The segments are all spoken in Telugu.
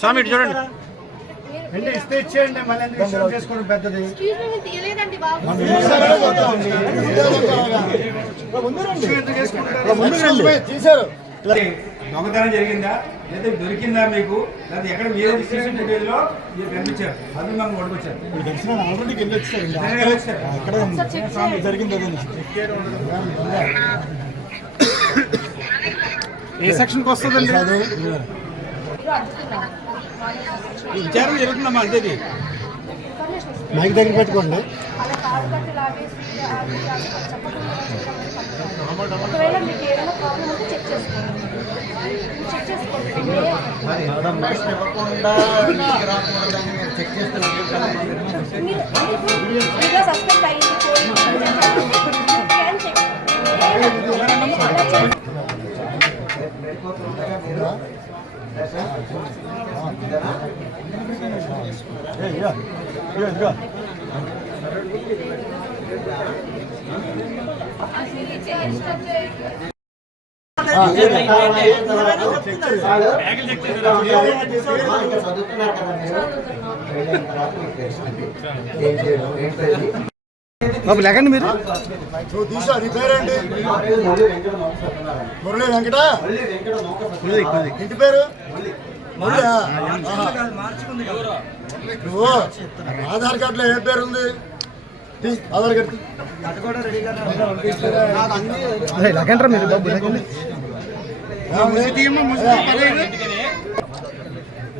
స్వామి చూడండి. అంటే ఇస్తే ఇచ్చేయండి మళ్ళీ ఎందుకు ఇష్టం చేసుకోవడం పెద్దది. తీశారు. దొంగతనం జరిగిందా? లేదా దొరికిందా మీకు? లేదా ఎక్కడ మీరు సీసీ ఫుటేజ్లో మీరు కనిపించారు? అది మనం తెలిసిన ఆల్రెడీ. జరిగింది అదే ఏ సెక్షన్కి వస్తుందండి? విచారణ జరుగుతుందమ్మా అంతేది. మైక్ దగ్గర పెట్టుకోండి. అలా కాలు లాగేసి చెప్పకుండా ఒకవేళ మీకు ఏదైనా ప్రాబ్లం ఉంటే చెక్ చేసుకోండి చెక్ చేసుకోండి మీరు అయ్యింది బాబు లేకండి మీరు. తీసా నీ పేరేంటి మురళి వెంకట. ఇంటి పేరు? మురళి. నువ్వు ఆధార్ కార్డులో ఏ పేరు ఉంది? ఆధార్ కార్డు తీ. లేకంటారా మీరు బాబు లేకండి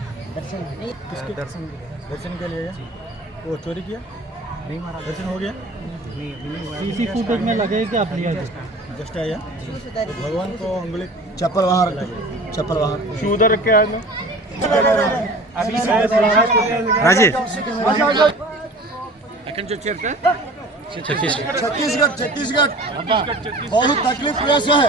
दर्शन किसके दर्शन दर्शन के लिए वो चोरी किया नहीं मारा दर्शन हो गया सीसी फुटेज में लगे कि आप लिया जस्ट आया भगवान को उंगली चप्पल वहाँ रख दो चप्पल वहाँ ఉదర్ రాజేష్ ఎక్కడి నుంచి వచ్చారు సార్ छत्तीसगढ़ छत्तीसगढ़ बहुत तकलीफ प्रेस है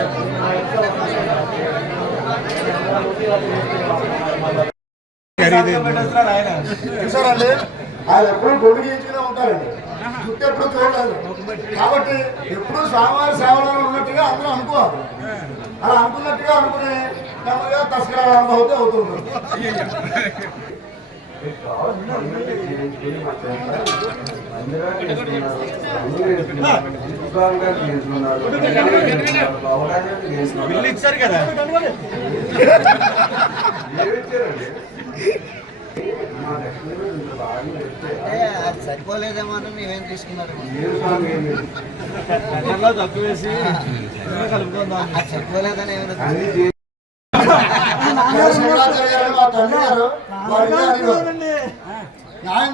చూసారండి? ఆయన ఎప్పుడు గొడుగు గీయించుకునే ఉంటారండి. జుట్టు ఎప్పుడు చూడలేదు కాబట్టి ఎప్పుడు స్వామివారి సేవలో ఉన్నట్టుగా అందరూ అనుకోవాలి. అలా అనుకున్నట్టుగా అనుకుని నెమ్మదిగా తస్కరా రామబహుతే అవుతుంది ఇచ్చారు కదా. అది సరిపోలేదేమో అని మేమేం తీసుకున్నారు? అది సరిపోలేదని ఏమైనా న్యాయం